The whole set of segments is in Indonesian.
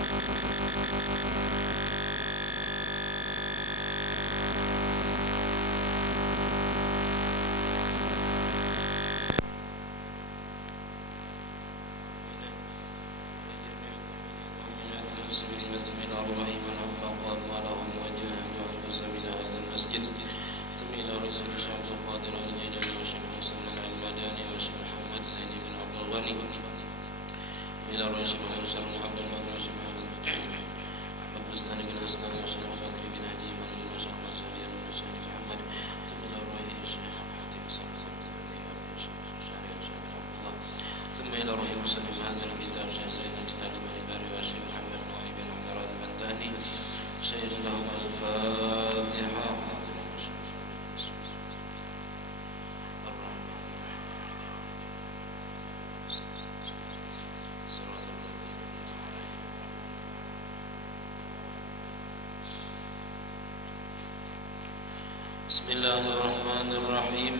Bismillahirrahmanirrahim. Al-Faqar wa lahum wajah wa al-Qusabila hadal masjid. Bismillah Rasul Syamsul Qadir al-Jilani wa Syekh Hasan al-Madani wa Syekh Muhammad Zaini bin Abdul Ghani. Bismillah Rasul Syamsul Abdul Madani wa Syekh Ahmad Bustani bin Aslan wa Syekh Bakri bin Haji Manil wa Syekh Ahmad Zafiyan wa Syekh Muhammad. Bismillah Rahim Syekh Hatim Samsam wa Syekh Syariah Syekh Abdullah. Bismillah Rahim Sallim Hazal Kitab Syekh Zain Tinad bin Bari wa Syekh Muhammad شيخ لهم الفاتحة. بسم الله الرحمن الرحيم.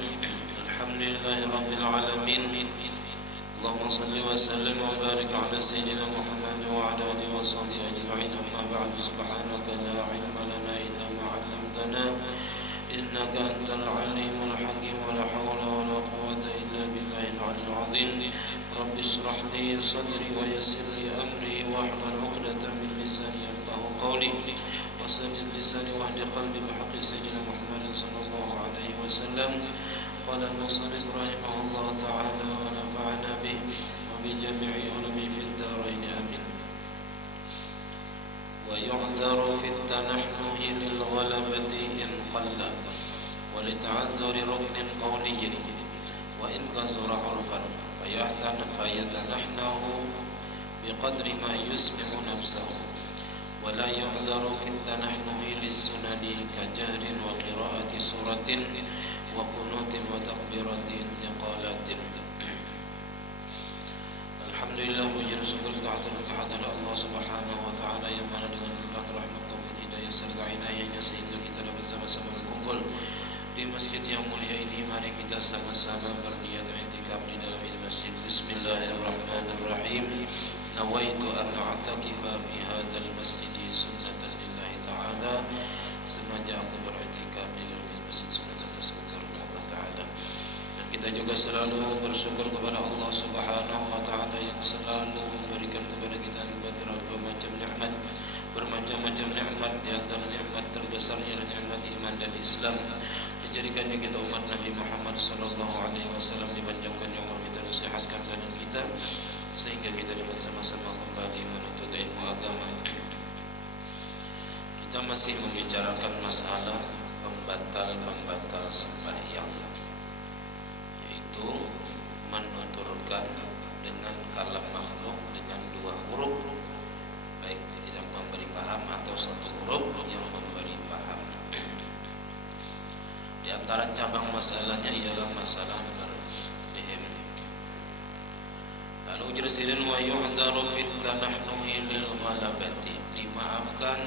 الحمد لله رب العالمين. اللهم صل وسلم وبارك على سيدنا محمد وعلى آله وصحبه أجمعين. أما بعد سبحانك لا علم لنا إلا ما علمتنا إنك أنت العليم الحكيم ولا حول ولا قوة إلا بالله العلي العظيم. رب اشرح لي صدري ويسر لي أمري واحلل عقدة من لساني يفقهوا قولي وسدد لساني واهد قلبي بحق سيدنا محمد صلى الله عليه وسلم. قال المصنف رحمه الله تعالى ونفعنا به وبجميع علمه في الدارين آمين. ويعذر في التنحنح للغلبة إن قل ولتعذر ركن قولي وإن كثر عرفا فيتنحنح بقدر ما يسمع نفسه. ولا يعذر في التنحنح للسنن كجهر وقراءة سورة وقنوت وتكبيرات انتقالات. Alhamdulillah, puji dan syukur ta'ala kehadirat Allah Subhanahu wa taala yang mana dengan limpahan rahmat taufik hidayah serta inayahnya sehingga kita dapat sama-sama berkumpul di masjid yang mulia ini. Mari kita sama-sama berniat i'tikaf di dalam masjid. Bismillahirrahmanirrahim. Nawaitu an a'takifa fi hadzal masjid sunnatan lillahi ta'ala. Sengaja aku beriktikaf di dalam masjid sunnatan tersebut karena Allah Ta'ala. Dan kita juga selalu bersyukur kepada Allah Subhanahu wa Ta'ala yang selalu memberikan kepada kita beberapa macam nikmat, bermacam-macam nikmat. Di antara nikmat terbesarnya adalah nikmat iman dan Islam. Dijadikannya kita umat Nabi Muhammad sallallahu alaihi wasallam, dipanjangkan umur kita, disehatkan badan kita sehingga kita dapat sama-sama kembali menuntut ilmu agama. Kita masih membicarakan masalah pembatal sembahyang, yaitu menuturkan dengan kalam makhluk dengan dua huruf, baik tidak memberi paham atau satu huruf yang memberi paham. Di antara cabang masalahnya ialah masalah berdehem. Lalu ujar wa yu'dharu fit tanahnuhi lil ghalabati, dimaafkan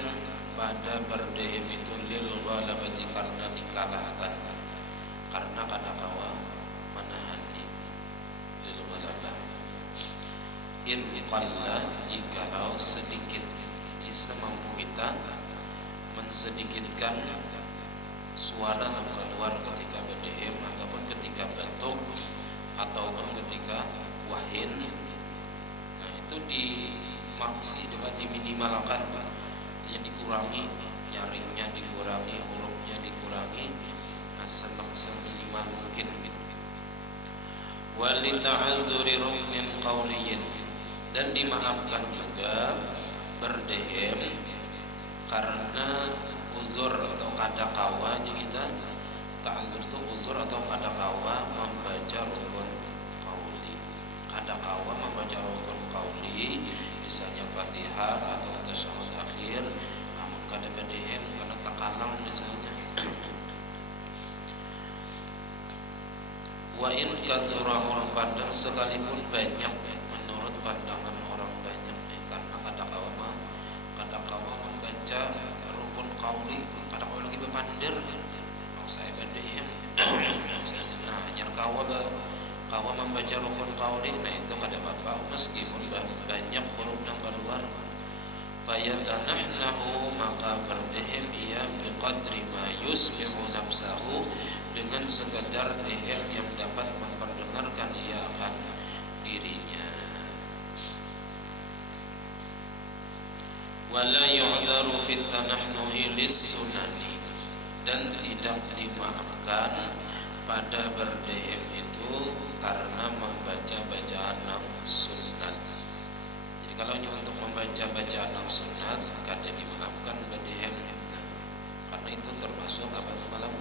pada berdehem itu lil ghalabati karena dikalahkan, karena kadangkala menahan lil ghalabah. In qalla, jikalau sedikit, bisa mampu kita mensedikitkan suara yang keluar ketika berdehem ataupun ketika batuk ataupun ketika wahin. Nah, itu diminimalkan, artinya dikurangi, nyaringnya dikurangi, hurufnya dikurangi, semaksimal mungkin. Walita'adzuri ruknin qawliyin, dan dimaafkan juga berdehem karena uzur atau kadakawa. Kita ta'adzur itu uzur atau kadakawa membaca rukun qauli. Kadakawa membaca rukun qauli, misalnya Fatihah atau tasyahud akhir, namun kada berdehem karena takalang misalnya. Wa in kasura urban, dan sekalipun banyak menurut pandangan orang banyak, karena kadakawa membaca rukun qauli, kadakawa lagi berpandir, mau saya berdehem. Nah, kawa membaca rukun qauli, nah itu kada apa-apa meskipun banyak huruf yang keluar. fayatanahnahu, maka berdehem ia biqadri ma yusmi'u nafsahu, dengan sekadar dehem yang dapat memperdengarkan ia akan dirinya. Wala yu'dharu fit tanahnuhi lis-sunani, dan tidak dimaafkan pada berdehem itu karena membaca bacaan yang sunat. Jadi kalau ini untuk membaca bacaan yang sunat, kada dimaafkan berdehem, karena itu termasuk apa malam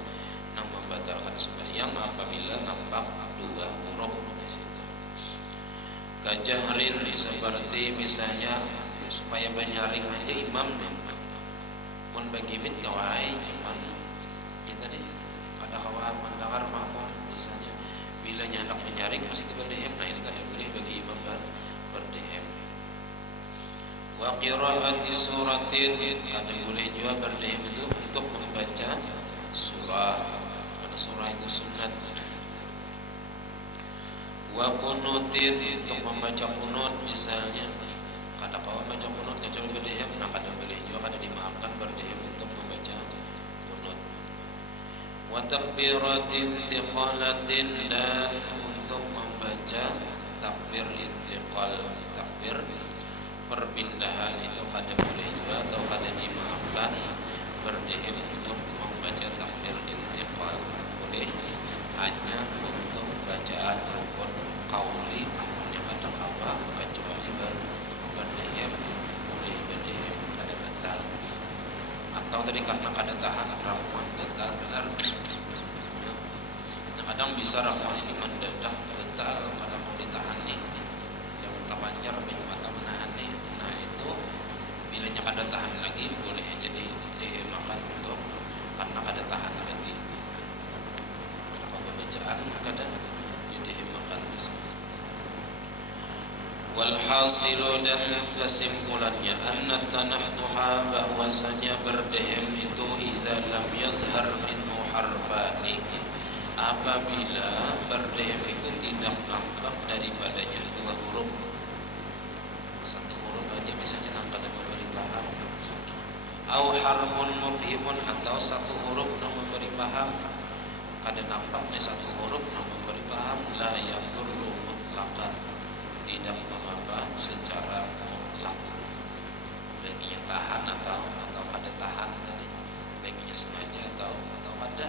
yang membatalkan sembahyang apabila nampak dua huruf di situ. Kajahrin, seperti misalnya supaya menyaring aja imam pun bagi mit kawai, cuman ya tadi kada kawai mendengar makmum misalnya bila hendak menyaring pasti berdehem, nah ini kan boleh bagi imam berdehem. Wa qiraati suratin, ada boleh juga berdehem itu untuk membaca surah, karena surah itu sunat. Wa qunutin, untuk membaca qunut misalnya, kada kawan baca qunut kecuali berdehem, nah kada boleh juga, kada dimaafkan berdehem untuk membaca qunut. Wa takbiratin intiqalatin, dan untuk membaca takbir intiqal, takbir perpindahan itu kada boleh juga atau kada dimaafkan berdehem untuk membaca takbir intiqal. Boleh hanya untuk bacaan rukun qauli, amalnya kada apa kecuali berdehem, boleh berdehem kada batal. Atau tadi karena kada tahan ramuan getal benar. Kadang bisa ramuan ini mendadak getal, kadang mau ditahan nih, yang terpancar mata menahan nih. Nah itu bilanya kada tahan lagi boleh jadi dehem makan untuk karena kada tahan lagi. Kalau bacaan kada dehem makan bisa. Walhasilu, dan kesimpulannya, anna tanahnuha, bahwasanya berdehem itu idza lam yazhar minhu harfani, apabila berdehem itu tidak nampak daripadanya dua huruf. Satu huruf aja misalnya nampak dan memberi paham, au harfun mufhimun, atau satu huruf yang memberi paham, kada nampaknya satu huruf yang memberi paham, la yadurru mutlaqan, tidak mengapa secara mutlak, baiknya tahan atau kada tahan tadi, baiknya sengaja atau kada.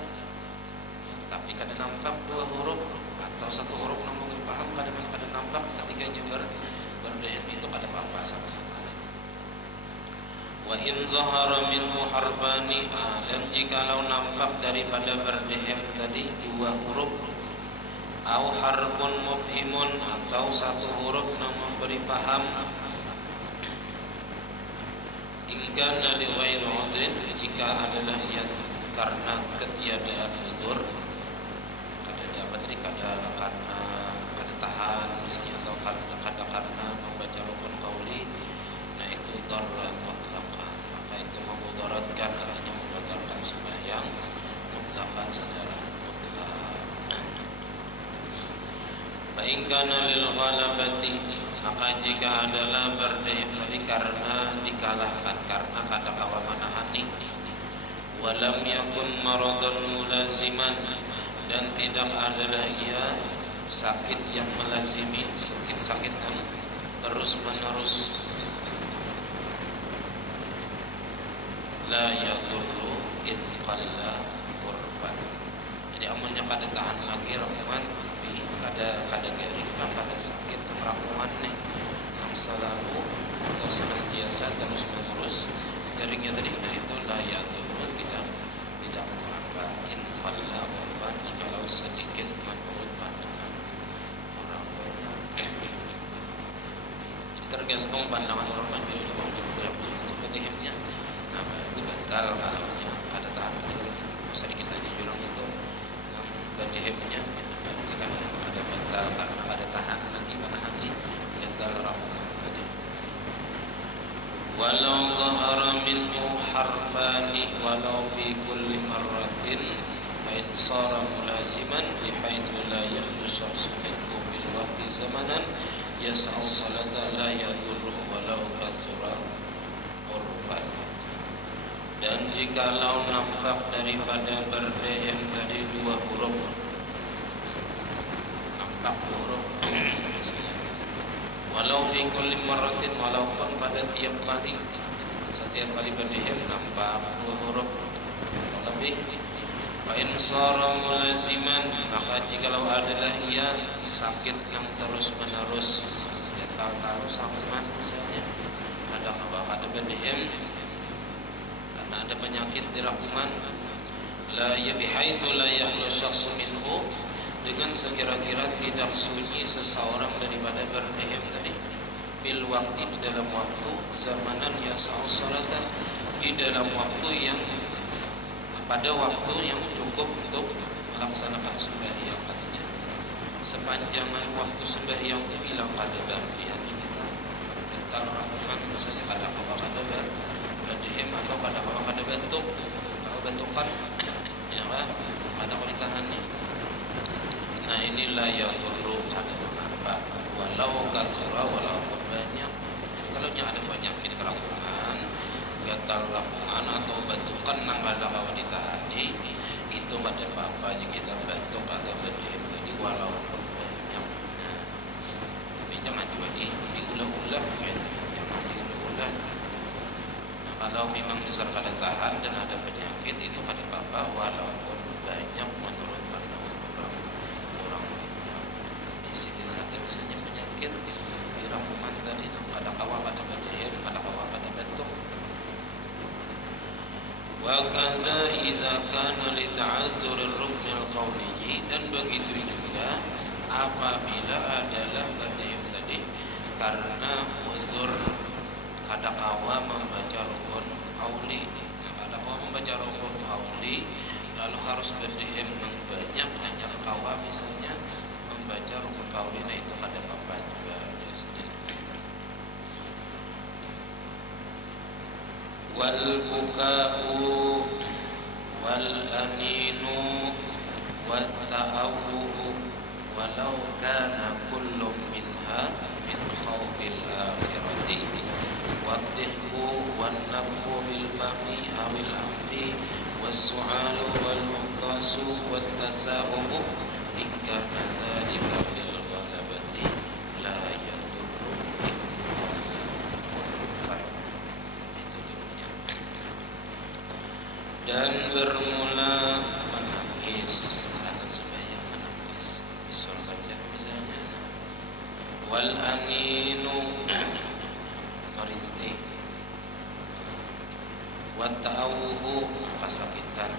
Tapi kada nampak dua huruf atau satu huruf yang memberi paham, kada nampak ketiganya berdehem itu kada apa-apa sama sekali. Wa in zahara minhu harfani, dan jikalau nampak daripada berdehem tadi dua huruf, au harfun mufhimun, atau satu huruf yang memberi paham, in kana li ghairi udhrin, jika adalah ia karena ketiadaan uzur, kada dapat tadi kada karena kada tahan misalnya, atau kada karena membaca rukun qauli, nah itu darra mutlaqan, maka itu memudaratkan, artinya membatalkan sembahyang mutlaqan secara mutlak. Baik kana lil ghalabati, maka jika adalah berdehem tadi karena dikalahkan, karena kada kawa manahani, walam yakun maradun mulaziman, dan tidak adalah ia sakit yang melazimi, sakit yang terus menerus, la yadurru in qalla qurban, jadi amalnya kada tahan lagi ramuan, kada garing, kada sakit ramuan nih yang selalu atau senantiasa terus menerus garingnya tadi, nah itu layak dulu, tidak mengapa, in qalla qurban, jikalau sedikit menurut pandangan orang banyak. Tergantung pandangan orang banyak, bila dia mau berapa untuk bedehemnya, nah berarti batal kalau kada tahan sedikit saja jurang itu yang bedehemnya, berarti kada batal karena kada tahan lagi menahani batal ramuan tadi. Walau zahara minhu harfani walau fi kulli marratin fa in sara mulaziman bihaitsu la yakhlu shakhsun minhu bil waqti zamanan yas'u salata la yadurru walau kasura urfan. Dan jikalau nampak daripada berdehem tadi dua huruf, nampak huruf misalnya, walau fi kulli marratin, walaupun pada tiap kali, setiap kali berdehem nampak dua huruf atau lebih. Fa in sara mulaziman, maka jikalau adalah ia sakit yang terus menerus, gatal-gatal sakit misalnya, ada kada berdehem karena ada penyakit di rahman, la yabihaitsu la yakhlu syakhsu minhu, dengan sekira-kira tidak sunyi seseorang daripada berdehem tadi, bil waqti, di dalam waktu, zamanan yasa'u salatan, di dalam waktu yang, pada waktu yang cukup untuk melaksanakan sembahyang. Artinya sepanjangan waktu sembahyang itu bilang kada berlebihan kita gatal rahman, misalnya kada berdehem atau kada bentuk, kalau bentukan ya kan kada boleh tahan nih. Nah inilah yang dulu kada mengapa, walau kasura, walaupun banyak. Kalau ada penyakit kerakunan, gatal rakungan atau bentukan nang kada kawa ditahani, itu kada apa-apa jika kita bentuk atau berdehem tadi walaupun banyak. Nah, tapi jangan juga diulah-ulah, jangan diulah-ulah. Nah, kalau memang besar kada tahan dan ada penyakit, itu kada apa-apa walaupun banyak menurut pandangan orang banyak. Tapi sedikit ada misalnya penyakit di rakungan tadi nang kada kawa kada berdehem, kada kawa kada bentuk. Wa kadza idza kana li ta'azzur ar-rukn al-qawli, dan begitu juga apabila adalah berdehem tadi karena uzur kada kawa membaca rukun qauli. Nah, kada kawa membaca rukun qauli lalu harus berdehem nang banyak, hanya kawa misalnya membaca rukun qauli, nah itu kada apa-apa juga. Wal buka'u wal aninu wat ta'awuhu walau kana kullu minha min khawfil akhirati wat dhihku wan nabhu bil fami awil anfi was su'alu wal muqtasu wat tasa'ubu in kana dhalika lil ghalabati la yadurru dan bermula menangis, akan sembahyang menangis, misal baca misalnya, wal aninu merintih, wa ta'awuhu kesakitan,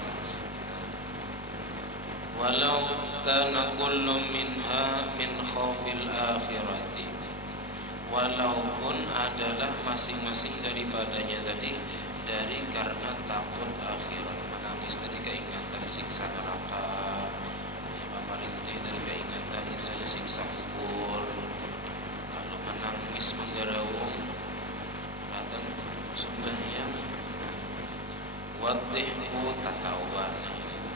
walau kana kullu minha min khawfil akhirati, walaupun adalah masing-masing daripadanya tadi dari karena takut akhirat. Menangis dari keingatan siksa neraka, merintih dari keingatan misalnya siksa kubur, lalu menangis menggerawung datang sembahyang, wadihku tatawa,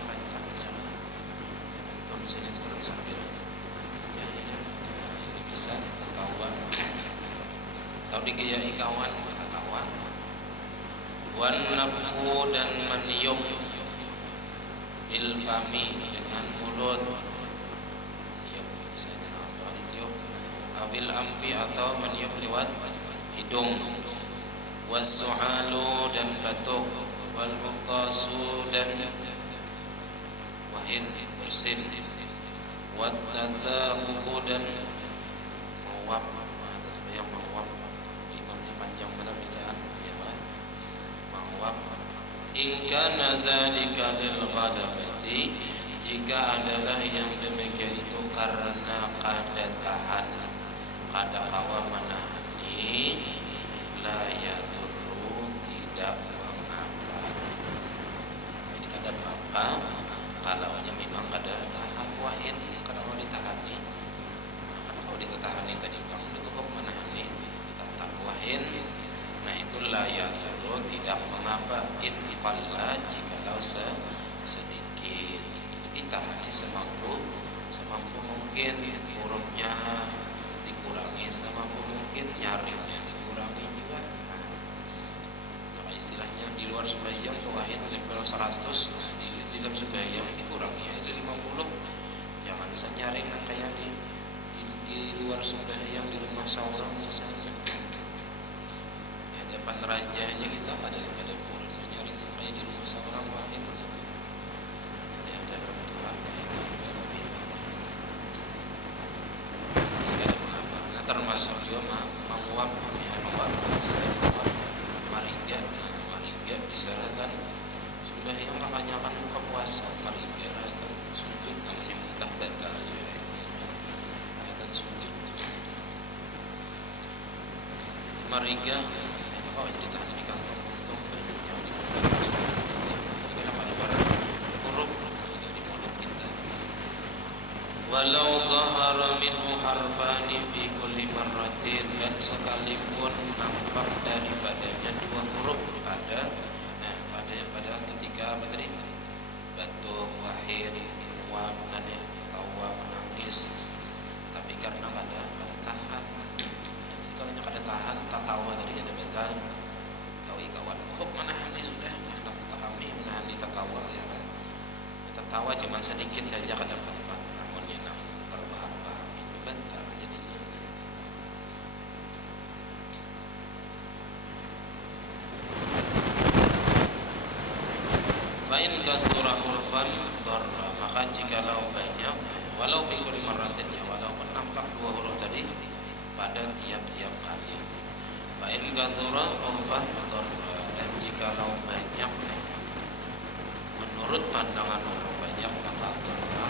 rancangnya nonton sinetron sambil ini bisa tatawa atau digayai kawan tatawa. Wan nabhu, dan meniup, bil fami, dengan mulut, niup misalnya apa ditiup, abil amfi, atau meniup lewat hidung, was su'alu, dan batuk, wal muqtasu, dan wahin bersin, wat tasa'ubu, dan mawab, atas yang mawab, imamnya panjang mana bacaan. In kana zalika lil ghadabati, jika adalah yang demikian itu karena kada tahan, kada kawa menahani, la yadurru, tidak mengapa. Jadi kada apa-apa kalau memang kada tahan wahid, kada mau ditahani. Kada mau ditahani tadi bang itu kok menahani tetap wahid. Nah itulah yang dulu tidak mengapa, in qalla, jikalau sedikit, ditahani semampu mungkin, hurufnya dikurangi semampu mungkin, nyaringnya dikurangi juga. Nah, istilahnya di luar sembahyang tuahin level 100, di dalam sembahyang dikurangi aja 50. Jangan nyaring kayak di luar sembahyang di rumah seorang misalnya. Ya depan rajanya kita ada kurang nyaring kayak di rumah seorang wahid. Ada hadapan Tuhan itu lebih tidak mengapa. Nah termasuk juga menguap ya menguap mariga diserahkan sembahyang makanya akan buka puasa mariga akan sujud namanya muntah batal ya akan sujud mariga itu kalau ditahan di kantong untung bajunya ini kenapa lebaran huruf mariga di mulut kita walau zahara minhu harfani fi kulli marratin dan sekalipun nampak daripadanya dua huruf pada ketika apa tadi batuk wahid muab tadi tawa menangis tapi karena ada tahan kalau ada tahan tatawa tadi ada batal tahu kawan menahan ini sudah anak kami menahan tatawa ya kan tatawa cuma sedikit saja kada apa-apa namun yang terbahak itu batal jadinya. Fa'in kasura urfan darra, maka jikalau banyak walau fi kulli marratin ya walaupun nampak dua huruf tadi pada tiap-tiap kali. Fa'in kasura urfan darra, dan jikalau banyak menurut pandangan orang banyak maka darra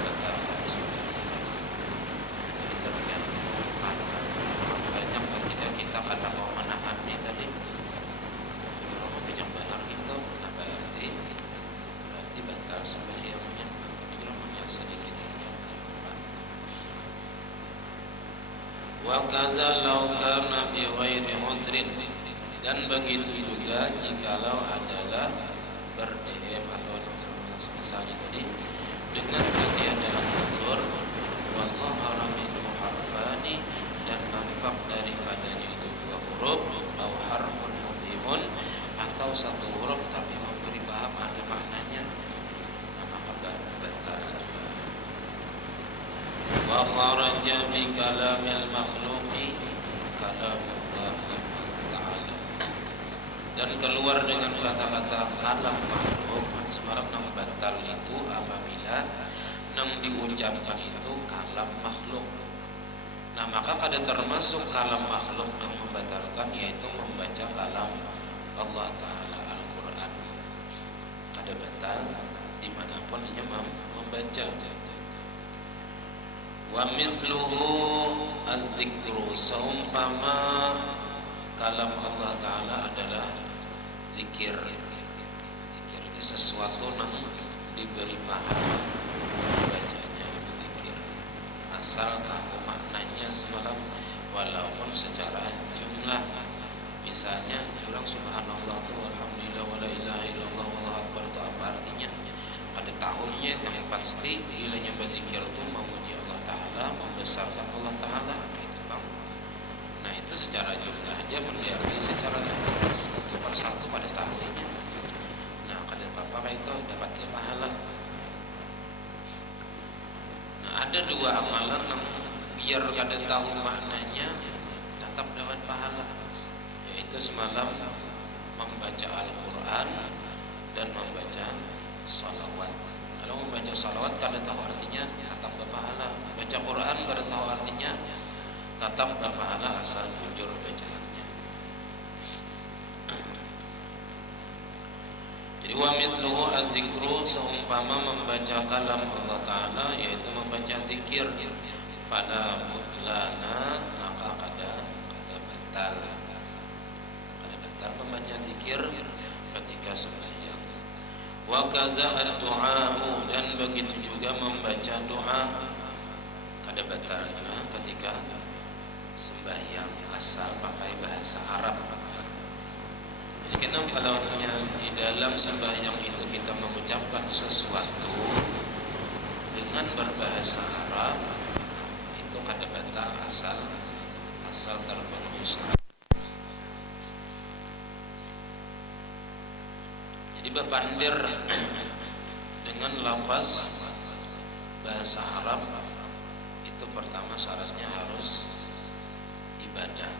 batalkan sunnahnya. Jadi tergantung pandangan orang banyak ketika kita kadang mau menahan ini tadi orang banyak benar itu berarti batal sembahyangnya. Tapi kalau sedikit hanya menyebabkan wa kaza law kana bi ghairi uzrin, dan begitu juga jikalau adalah berdeham atau misalnya tadi dengan ketiadaan uzur wa zahara minhu harfani, dan nampak daripadanya itu dua huruf atau harfun mubhimun atau satu huruf tapi memberi paham ada maknanya, maka batal. Wa kharaja bi kalamil makhluqi kalamullah ta'ala, dan keluar dengan kata-kata kalam makhluk semarak nang batal itu apabila nang diucapkan itu kalam makhluk. Nah maka kada termasuk kalam makhluk yang membatalkan, yaitu membaca kalam Allah Ta'ala Al-Quran. Kada batal dimanapun ia membaca. Wa misluhu az-zikru, seumpama kalam Allah Ta'ala adalah zikir. Zikir ini sesuatu yang diberi pahala bacanya itu zikir. Asal tahu maknanya semalam walaupun secara jumlah. Misalnya orang subhanallah tu alhamdulillah wala ilaha illallah wallahu akbar itu apa artinya? Pada tahunnya yang pasti bilanya berzikir itu memuji Allah Ta'ala, membesarkan Allah Ta'ala itu bang. Nah itu secara jumlah aja mendiarti secara satu persatu pada tahunnya. Nah kada apa-apa itu dapat pahala. Nah ada dua amalan yang biar kada tahu maknanya tetap dapat pahala, yaitu semalam membaca Al-Quran dan membaca salawat. Kalau membaca salawat kada tahu artinya tetap berpahala, baca Quran kada tahu artinya tetap berpahala asal jujur bacaannya. Jadi wa misluhu az-zikru, seumpama membaca kalam Allah Ta'ala yaitu membaca zikir, fala mutlana, maka kada batal membaca zikir ketika sembahyang. Wa kaza ad-du'a'u, dan begitu juga membaca doa kada batal juga ketika sembahyang asal pakai bahasa Arab. Jadi kenapa kalau di dalam sembahyang itu kita mengucapkan sesuatu dengan berbahasa Arab itu kada batal asal terpenuhi syarat. bepandir dengan lafaz bahasa Arab itu pertama syaratnya harus ibadah.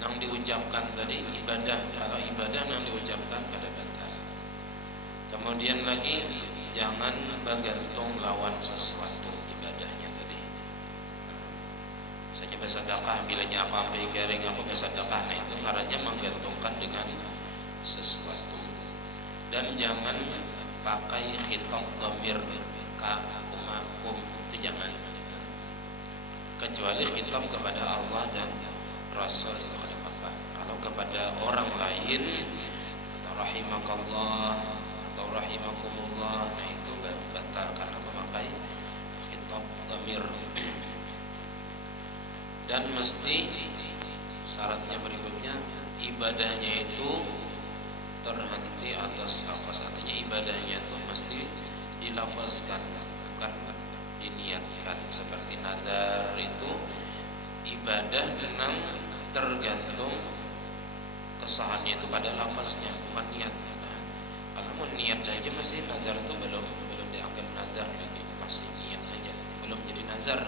Nang diucapkan tadi ibadah, kalau ibadah nang diucapkan kada batal. Kemudian lagi jangan bergantung lawan sesuatu ibadahnya tadi. Misalnya bersedekah, bilanya aku ambil garing aku bersedekah, nah itu ngarannya menggantungkan dengan sesuatu. Dan jangan pakai khitab dhamir ka kumakum, itu jangan. Kecuali khitab kepada Allah dan Rasul itu ada apa. Kalau kepada orang lain atau rahimakallah atau rahimakumullah, nah itu batal karena memakai khitab dhamir. Dan mesti syaratnya berikutnya ibadahnya itu terhenti atas lafaz. Artinya ibadahnya itu mesti dilafazkan, bukan diniatkan. Seperti nazar itu ibadah dengan tergantung kesahannya itu pada lafaznya, bukan niat. Nah, kalau mau niat saja masih nazar itu belum dianggap nazar lagi, masih niat saja, belum jadi nazar.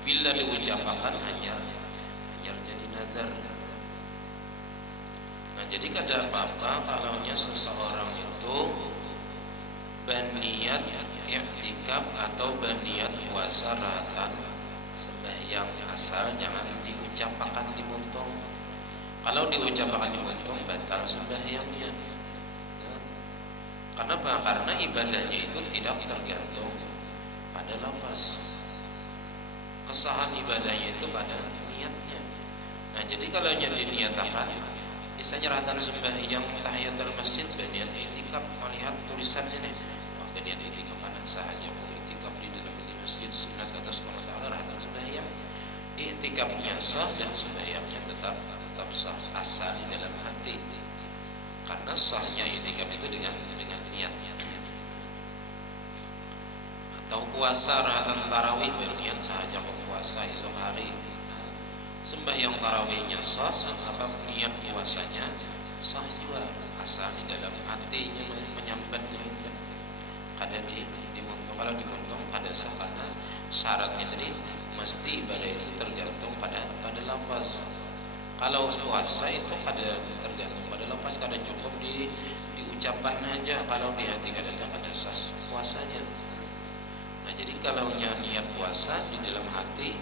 Bila diucapkan hanya jadi nazar. Nah, jadi kada apa-apa kalaunya seseorang itu berniat i'tikaf atau berniat puasa ratan sembahyang, asal jangan diucapkan di muntung. Kalau diucapkan di muntung batal sembahyangnya. Nah, kenapa? Karena ibadahnya itu tidak tergantung pada lafaz. Kesahan ibadahnya itu pada niatnya. Nah, jadi kalau diniatakan misalnya ratan sembahyang tahiyatul masjid berniat i'tikaf, melihat tulisannya nih, oh berniat i'tikaf mana sahaja i'tikaf di dalam masjid sunat atas Allah Taala ratan sembahyang, i'tikafnya sah dan sembahyangnya tetap sah asal di dalam hati. Karena sahnya i'tikaf itu dengan niatnya. Atau puasa ratan tarawih berniat sahaja puasa esok hari, sembahyang tarawihnya sah, sebab niat puasanya sah juga asal di dalam hatinya menyambatnya itu. Kada di muntung. Kalau di muntung kada sah karena syaratnya tadi mesti ibadah itu tergantung pada lafaz. Kalau puasa itu kada tergantung pada lafaz, kada cukup diucapkan aja. Kalau di hati kada sah puasanya. Nah, jadi kalau niat puasa di dalam hati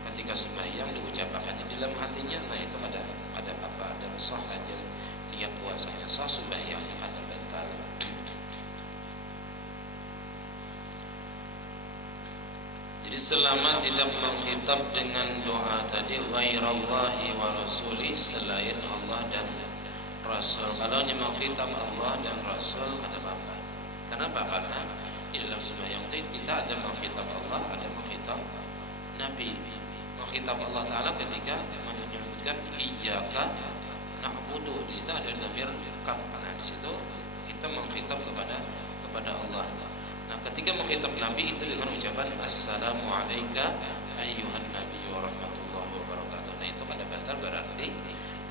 ketika sembahyang diucapkan di dalam hatinya, nah itu ada apa-apa, dan sah aja niat puasanya, sah sembahyangnya kada batal. Jadi selama tidak mengkhitab dengan doa tadi ghairallahi wa rasuli, selain Allah dan Rasul. Kalau mengkhitab Allah dan Rasul ada apa-apa. Kenapa? Karena di dalam sembahyang itu kita ada mengkhitab Allah, ada mengkhitab Nabi. Mengkhitab Allah Taala ketika menyebutkan iyyaka na'budu, di situ ada dhamir kaf. Nah, di situ kita mengkhitab kepada Allah. Nah, ketika mengkhitab Nabi itu dengan ucapan assalamu alayka ayyuhan nabi wa rahmatullahi wa barakatuh. Nah, itu kada batal, berarti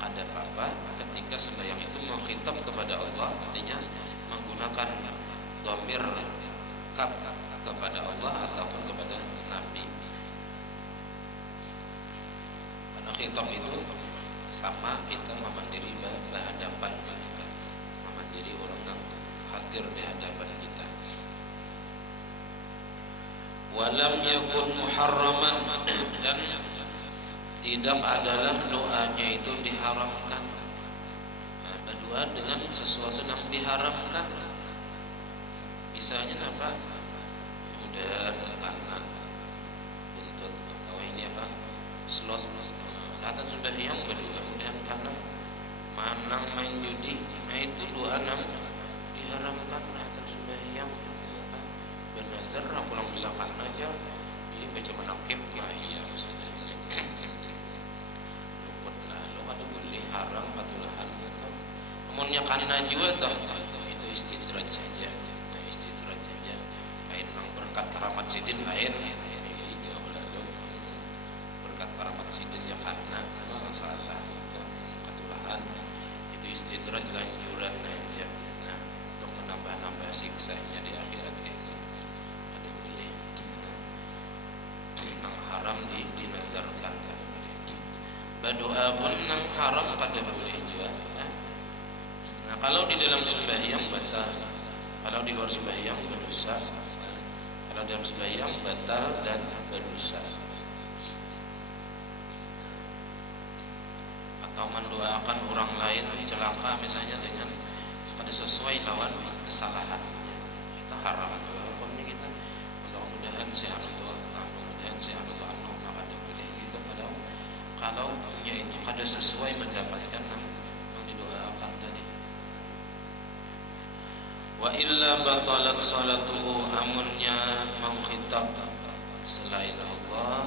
ada apa-apa ketika sembahyang itu mengkhitab kepada Allah, artinya menggunakan dhamir kaf kepada Allah ataupun kepada Nabi. Karena khitab itu sama kita memandiri berhadapan kita, memandiri orang yang hadir di hadapan kita. Walam yakun muharraman, dan tidak adalah doanya itu diharamkan. Nah, berdoa dengan sesuatu yang diharamkan. Misalnya apa? Udah kanan buntut atau ini apa? Slot. Datang sembahyang berdoa mudahan kanan. Manang main judi. Nah, itu doa yang diharamkan. Datang sembahyang apa? Bernazar pulang bilakan aja. Ini baca menakib ya iya maksudnya. Luput lah, lo ada boleh haram patulahan gitu. Amunnya kanan juga toh itu istidraj saja. Berkat karamat sidin lain, lalu berkat karamat sidin ya karena salah itu ketulahan itu istidraj lanjuran aja. haram dinazarkan kan boleh. Berdoa pun nang haram kada boleh juga. Nah, kalau di dalam sembahyang batal, kalau di luar sembahyang berdosa. Kalau dalam sembahyang batal dan berdosa. Atau mendoakan orang lain celaka misalnya dengan kada sesuai lawan kesalahan, itu haram. Pokoknya kita mudah-mudahan saya maka ada boleh gitu. Kalau itu kada sesuai mendapatkan yang didoakan tadi. Wa illa batalat salatuhu, amunnya mengkhitab selain Allah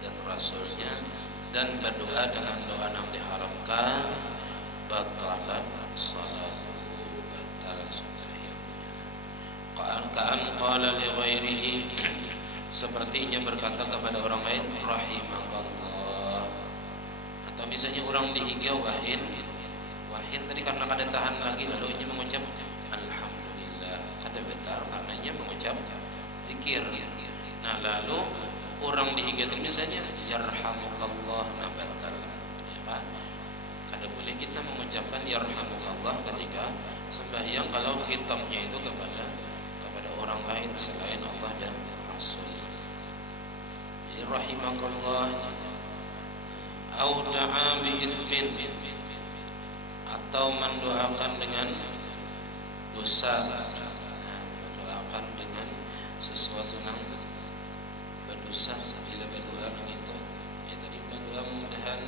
dan Rasulnya dan berdoa dengan doa yang diharamkan, batalat salatuhu, batal sembahyangnya. Ka'an qala li ghairihi, sepertinya berkata kepada orang lain, rahimakallah. Atau misalnya orang dihingga wahin tadi karena kada tahan lagi, lalu ia mengucap alhamdulillah, kada betar karena ia mengucap zikir. Nah, lalu orang dihingga itu misalnya yarhamukallah, nah batal. Ya kan? Kada boleh kita mengucapkan yarhamukallah ketika sembahyang kalau khitabnya itu kepada orang lain selain Allah dan Rasul. Jadi rahimakallah au da'a bi ismin, atau mendoakan dengan dosa, mendoakan dengan sesuatu yang berdosa. Bila berdoa begitu ya tadi berdoa mudahan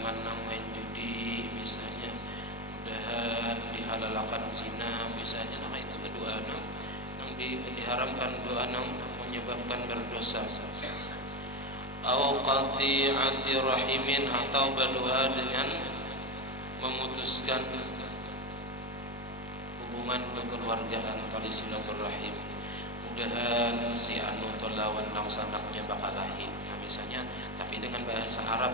menang main judi misalnya, mudahan dihalalkan zina misalnya, nah itu berdoa yang diharamkan, doa yang menyebabkan berdosa. Au qati'ati rahimin, atau berdoa dengan memutuskan hubungan kekeluargaan tali silaturahim, mudahan si anu lawan nang sanaknya bakal lahir, nah misalnya, tapi dengan bahasa Arab.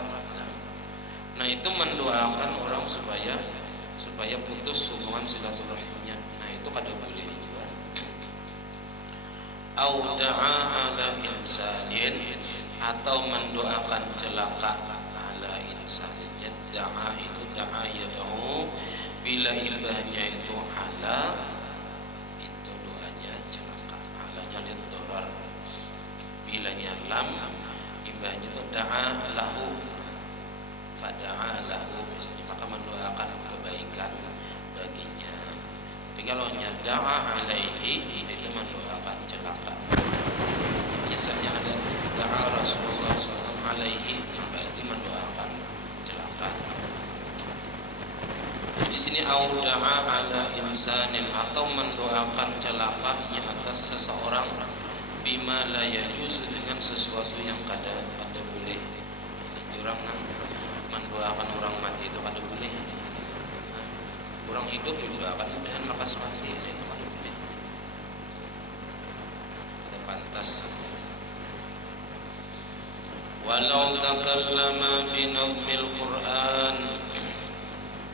Nah itu mendoakan orang supaya putus hubungan silaturahimnya. Nah itu kada boleh juga. Au da'a ala insanin, atau mendoakan celaka ala insanin. Da'a itu da'a yad'u, bila ilbahnya itu ala, itu doanya celaka, alanya lidharar. Bilanya lam, ilbahnya itu da'a lahu, fada'a lahu misalnya, maka mendoakan kebaikan baginya. Tapi kalau da'a alaihi, itu mendoakan celaka. Biasanya ada da'a Rasulullah SAW alaihi, nah berarti mendoakan celaka. Di sini au da'a ala insanin, atau mendoakan celakanya atas seseorang, bima la yajuz, dengan sesuatu yang kada boleh. Ini orang mendoakan orang mati itu kada boleh. Orang hidup didoakan mudahan lekas mati, itu kada boleh. Kada pantas. Walau takallama binazmil Qur'an,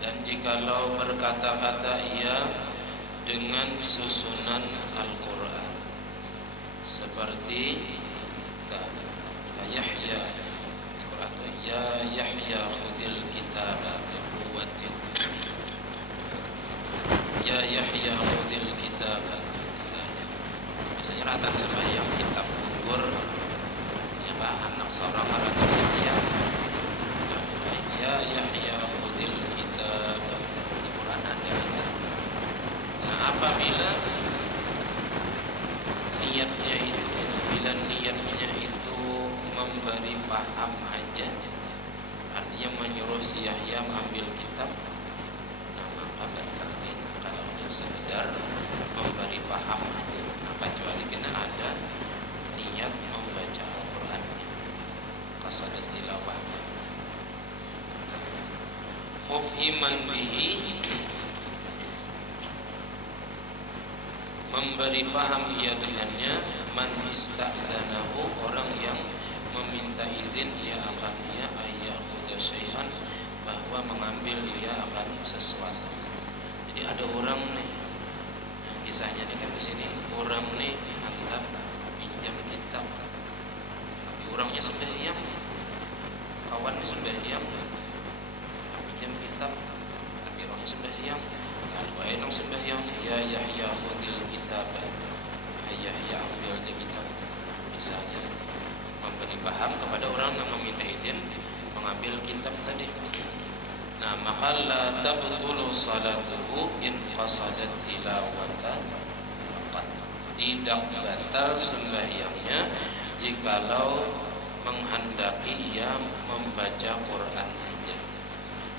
dan jikalau berkata-kata ia dengan susunan Al-Quran, seperti ka Yahya, atau ya Yahya khudil kitaba biquwwatin, ya Yahya khudil kitaba, misalnya ratan sembahyang kitab gugur, ya Pak, anak seorang orang Yahya, ya Yahya khudil kitab, di Quran ada. Nah apabila niatnya itu memberi paham aja, artinya menyuruh si Yahya mengambil kitab, nah maka batal. Kalau sekedar memberi paham aja, nah kecuali kena ada niat membaca Al-Qurannya, qasadat tilawahnya, mufhiman bihi, memberi paham ia dengannya, man ista'dzanahu, orang yang meminta izin ia akan dia, ayyakhudha syai'an, bahwa mengambil ia akan sesuatu. Jadi ada orang kisahnya nih kan di sini, orang nih hendak pinjam kitab sembahyang pinjam kitab tapi orang sembahyang lalu ayo nang sembahyang ya Yahya khudil kitab Yahya ambil aja kitab misalnya memberi paham kepada orang yang meminta izin mengambil kitab tadi. Nah, maka la tabtulu salatuhu in qasadat tilawatan faqat. Tidak batal sembahyangnya jikalau menghendaki ia membaca Quran saja.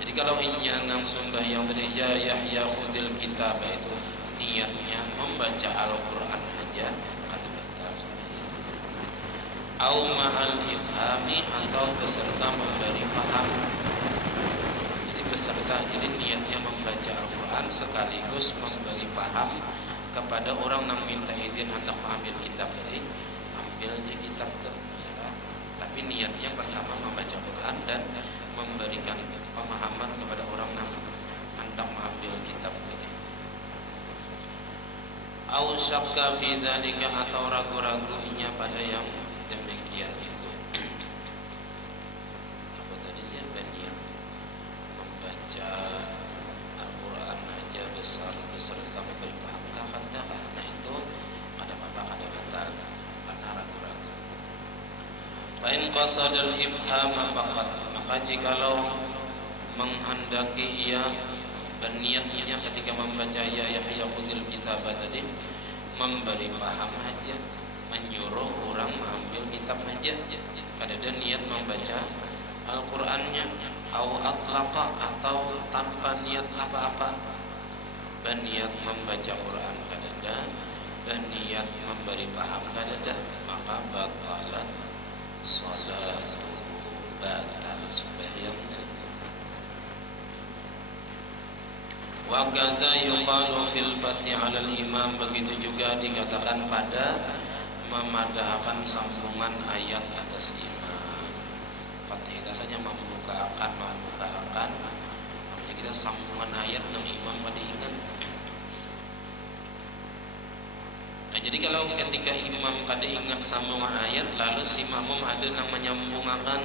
Jadi kalau inya nang sembahyang tadi ya Yahya khudil kitab itu niatnya membaca Al-Quran saja kan batal sembahyang. Au ma'al ifhami atau beserta memberi paham. Beserta jadi niatnya membaca Al-Quran sekaligus memberi paham kepada orang yang minta izin hendak mengambil kitab tadi ambil aja kitab tu ya. Tapi niatnya pertama membaca Quran dan memberikan pemahaman kepada orang yang hendak mengambil kitab tadi. Au syakka fi dzalika atau ragu-ragunya pada yang demikian itu. Apa tadi sih niat membaca Al-Quran aja besar sama beri paham kakak. Nah itu kada apa-apa kada batal karena ragu-ragu. Fa'in qasadal ibhama faqat, maka jikalau menghendaki ia berniatnya ketika membaca ya Yahya khudil kitab tadi memberi paham aja, menyuruh orang mengambil kitab aja, kada ada niat membaca Al-Qur'annya, au atlaqa atau tanpa niat apa-apa, berniat membaca Quran kada ada, berniat memberi paham kada ada, maka batalan salatu, batal sembahyangnya. Wa kadza yuqalu fil fathi 'ala al-imam, begitu juga dikatakan pada memadahkan sambungan ayat atas imam. Fathih rasanya membukakan. Jadi kita sambungan ayat nang imam pada ingat. Nah, jadi kalau ketika imam kada ingat sambungan ayat lalu si makmum ada nang menyambungakan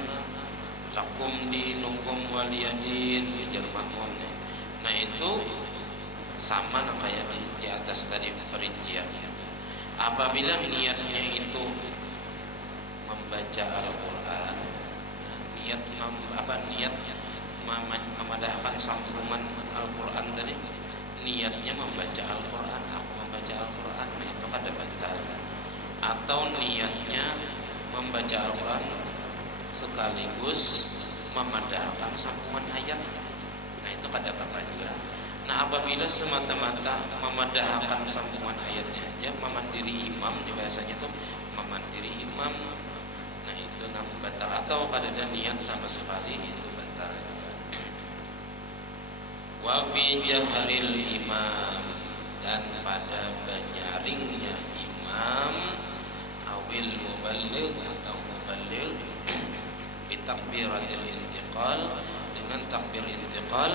lakum dinukum waliyadin ujar makmumnya. Nah itu sama kayak di atas tadi perinciannya. Apabila niatnya itu membaca Al-Quran, niat memadahkan sambungan Al-Quran tadi, niatnya membaca Al-Quran, nah itu kada batal. Atau niatnya membaca Al-Quran sekaligus memadahkan sambungan ayat, nah itu kada apa-apa juga. Nah apabila semata-mata memadahkan sambungan ayatnya aja, memandiri imam, di bahasanya itu memandiri imam, nah itu nang batal. Atau kada ada niat sama sekali, itu batal juga. Wa fi jahril imam, dan pada banyaringnya imam, awil muballigh atau muballigh, bitakbiratil intiqal, dengan takbir intiqal,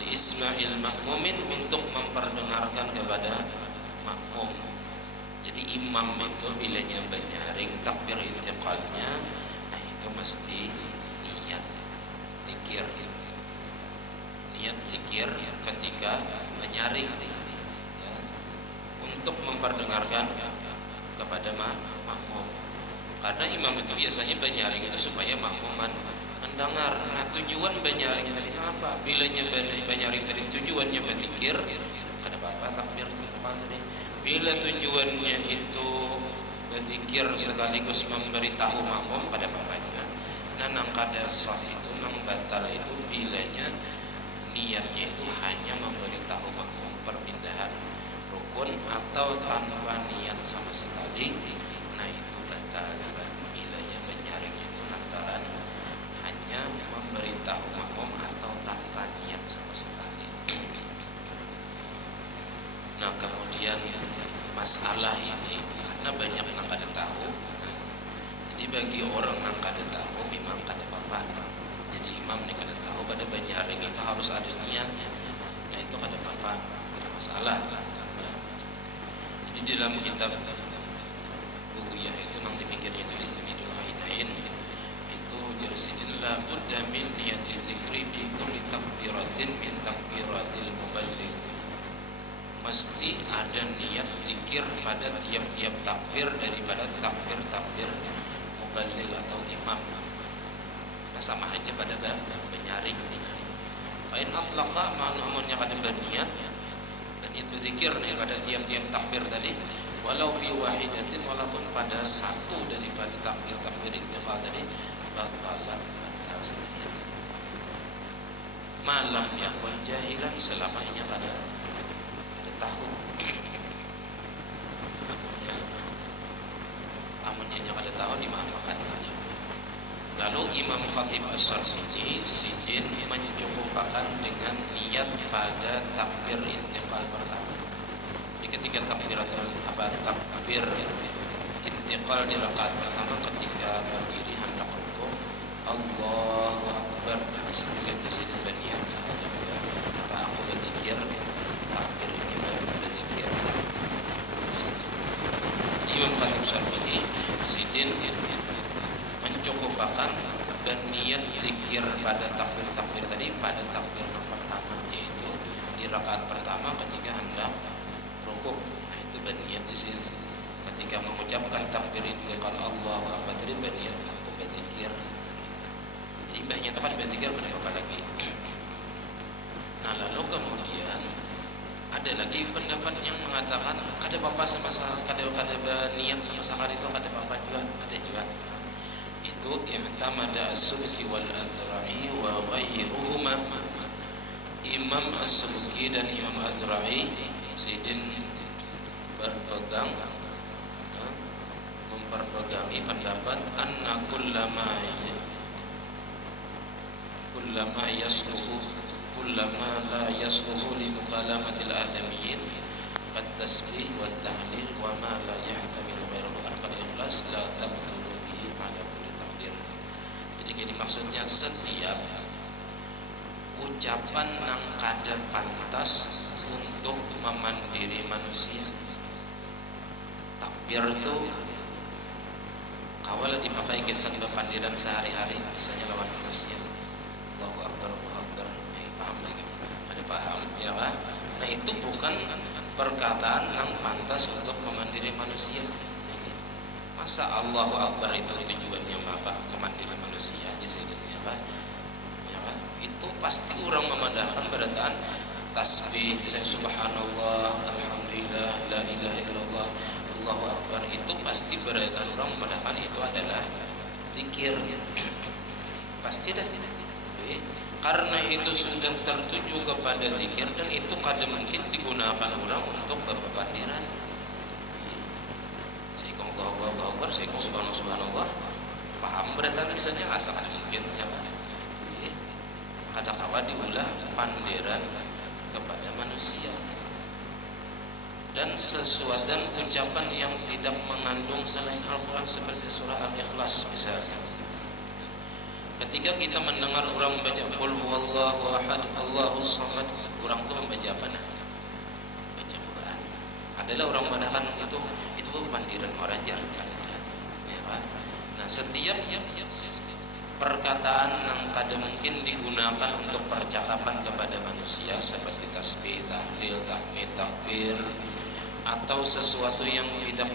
Ismail makmumin, untuk memperdengarkan kepada makmum. Jadi imam itu bilanya banyaring takbir intiqalnya, nah itu mesti niat zikir ketika banyaring ya, untuk memperdengarkan kepada makmum. Karena imam itu biasanya banyaring itu supaya makmuman mendengar. Nah tujuan banyaring tadi apa? Bilanya banyaring tadi tujuannya berzikir, ada apa-apa takbir tadi. Bila tujuannya itu berzikir sekaligus memberitahu makmum, pada apa-apanya. Nah nang kada sah itu, nang batal itu bilanya niatnya itu hanya memberitahu makmum perpindahan rukun atau tanpa niat sama sekali. Nah itu batal juga. Bilanya banyaringnya itu lantaran hanya memberitahu makmum atau tanpa niat sama sekali. Nah kemudian masalah ini karena banyak yang kada tahu, jadi bagi orang yang kada tahu memang kada apa-apa. Jadi imam ini kada tahu pada banyaring itu harus ada niatnya, nah itu kada apa-apa, kada masalah. Jadi dalam kitab buku ya itu nang di pinggirnya tulis Midul Ainain itu ujar sidin la budda min niyati zikri bi kulli takbiratin min takbiratil muballigh. Mesti ada niat zikir pada tiap-tiap takbir daripada takbir-takbir muballigh atau imam. Nah, sama aja pada penyaring. Fa in atlaqa ma'lumunnya kada berniat berzikir nih pada tiap-tiap takbir tadi, walau bi wahidatin, walaupun pada satu daripada takbir intiqal tadi, batalan batal semuanya. Malam yang jahilan selamanya kada tahu. Amunnya kada tahu dimaafkan aja. Lalu Imam Khatib As-Syarhini sidin mencukupkan dengan niat pada takbir intiqal pertama. Jadi ketika takbir intiqal di rakaat pertama ketika berdiri hendak rukuk, Allahu Akbar, dan ketika sidin berniat saja apa aku berzikir takbir ini berzikir. Imam Khatib As-Syarhini sidin mencukupkan berniat zikir pada takbir tadi pada takbir yang pertama, yaitu di rakaat pertama ketika hendak rukuk. Nah, itu berniat di sini ketika mengucapkan takbir intiqal Allahu Akbar tadi berniat aku berzikir. Jadi mbahnya itu kan berzikir kenapa lagi. Nah, lalu kemudian ada lagi pendapat yang mengatakan kada apa-apa sama kada niat sama sekali itu kada apa-apa juga, ada juga. Itu i'tamada as-Subki wal Azra'i wa ghayruhuma. Imam as-Subki dan Imam Azra'i sidin memperpegangi pendapat anna kullama la yasluhu li mukalamatil adamiyyin kat tasbih wa tahlil wa ma la yahtamilu ghairuhu al-ikhlas la tabtulu bihi ala kulli takdir. Jadi gini maksudnya, setiap ucapan nang kada pantas untuk memandiri manusia. Takbir itu kawal dipakai kesan bepandiran sehari-hari, misalnya lawan manusia. Allahu Akbar, Allahu Akbar. Paham lagi? Ada paham ya kan? Nah, itu bukan perkataan yang pantas untuk memandiri manusia. Masa Allahu Akbar itu tujuannya apa? Memandiri manusia aja sebenarnya apa? Ya kan? Itu pasti orang memandangkan berataan tasbih, misalnya subhanallah, alhamdulillah, la ilaha illallah, Allahu Akbar, itu pasti berataan orang memandangkan itu adalah zikir. Pasti dah. Karena itu sudah tertuju kepada zikir dan itu kada mungkin digunakan orang untuk berpandiran. Sayyidina Allahu Akbar, Sayyidina subhanallah. Paham berataan misalnya asal kada mungkin ya Pak. Kada kawa diulah pandiran kepada manusia. Dan sesuatu dan ucapan yang tidak mengandung selain Al-Quran seperti surah Al-Ikhlas misalnya. Ketika kita mendengar orang membaca qul huwallahu ahad Allahus samad, orang itu membaca apa nah? Baca Quran. Adalah orang mengatakan itu pandiran orang jar ya Pak. Nah, setiap perkataan yang kada mungkin digunakan untuk percakapan kepada manusia seperti tasbih, tahlil, tahmid, takbir, atau sesuatu yang tidak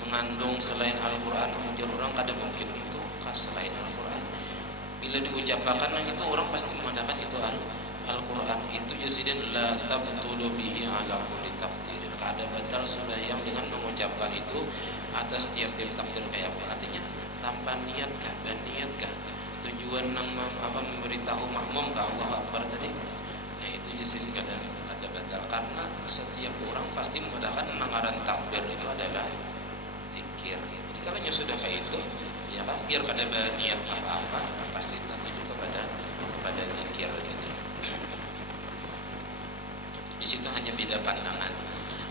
mengandung selain Al-Quran, ujar orang kada mungkin itu selain Al-Quran. Bila diucapkan itu orang pasti mengatakan itu Al-Quran. Itu jasidin la tabtulu bihi ala kulli takdir. Kada batal sudah yang dengan mengucapkan itu atas tiap-tiap takdir kayak apa. Artinya tanpa niatkah, berniatkah, tujuan nang memberitahu makmum ke Allah Akbar tadi. Nah, itu jasidin kada batal karena setiap orang pasti mengatakan nangaran takbir itu adalah zikir. Jadi kalau sudah kayak itu ya kan, biar kada berniat apa-apa pasti tertuju kepada zikir gitu. Di situ hanya beda pandangan.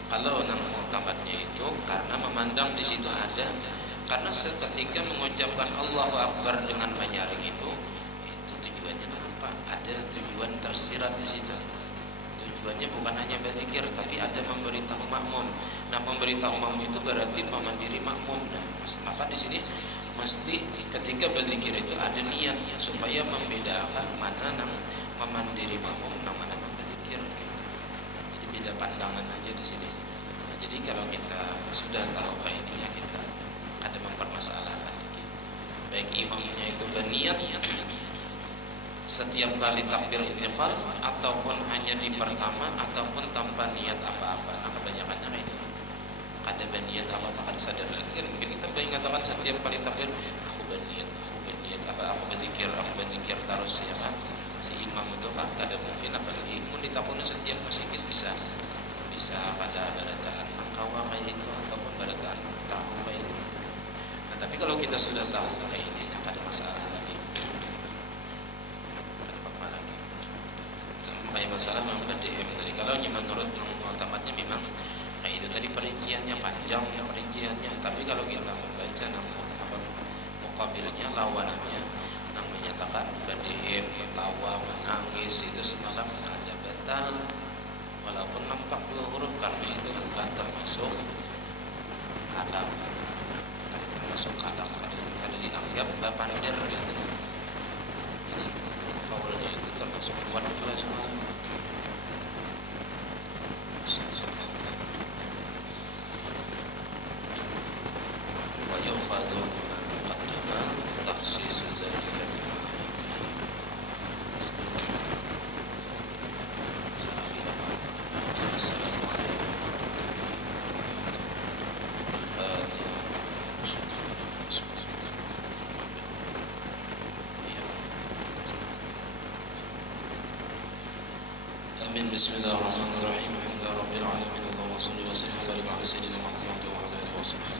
Kalau nang muktamadnya itu karena memandang di situ ada, karena seketika mengucapkan Allahu Akbar dengan menyaring itu tujuannya apa? Ada tujuan tersirat di situ. Tujuannya bukan hanya berzikir tapi ada memberitahu makmum. Nah, memberitahu makmum itu berarti memandiri makmum. Nah, maka di sini mesti ketika berzikir itu ada niat supaya membedakan mana nang memandiri makmum nang mana nang berzikir gitu. Jadi beda pandangan aja di sini. Nah, jadi kalau kita sudah tahu kayak ini ya kita ada mempermasalahkan sedikit. Baik imamnya itu berniat setiap kali takbir intiqal ataupun hanya di pertama ataupun tanpa niat apa-apa. Nah, kebanyakannya kayak itu. Ada berniat apa-apa, ada sadar lagi. Mungkin kita mengatakan setiap kali takbir aku berniat apa aku berzikir terus ya kan. Si imam itu kan ada mungkin apalagi mun ditapun setiap musikis bisa pada barataan mangkawa kayak itu ataupun barataan tahu kayak itu. Nah, tapi kalau kita sudah tahu kayak ini ada masalah lagi. Sampai masalah memang DM tadi kalau menurut tamatnya memang kayak itu tadi perinciannya panjang perinciannya, tapi kalau kita membaca mukabilnya lawanannya yang menyatakan berdihim, ketawa, menangis itu semalam ada batal walaupun nampak dua huruf karena itu bukan termasuk kalam kalau dianggap bapandir gitu. Jadi kaulnya itu termasuk kuat juga semalam. Wa yukhadhu bima taqaddama takhsisu dzalika bima Bismillahirrahmanirrahim. Alhamdulillahirabbil alamin. Allahumma shalli wa sallim wa barik ala sayyidina Muhammad wa ala alihi wasallam.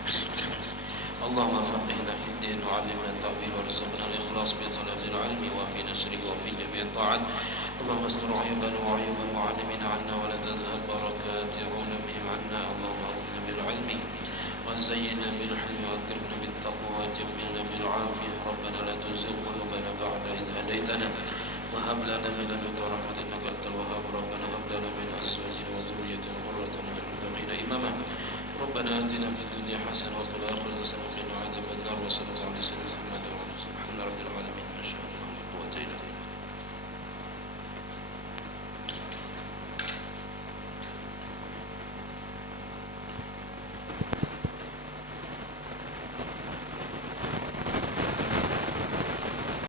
Allahumma faqihna fid din wa 'allimna at-ta'wil warzuqna al-ikhlas bi talabil ilmi wa fi nashrihi wa fi jami' at-ta'at. Allahumma astur 'aybana wa 'ayuba mu'allimina 'anna wa la tadhhab barakati 'ulamihim 'anna. Allahumma aghfirna bil 'ilmi wa zayyinna bil hilmi wa akrimna bit taqwa wa jammilna bil 'afiyah. Rabbana la tuzigh qulubana ba'da idh hadaytana وهب لنا من لدنك رحمة إنك أنت الوهاب. ربنا هب لنا من أزواجنا وذريتنا قرة أعين واجعلنا إماما. ربنا آتنا في الدنيا حسنة وفي الآخرة حسنة وقنا عذاب النار. وصلى الله عليه وسلم محمد وعلى آله وصحبه.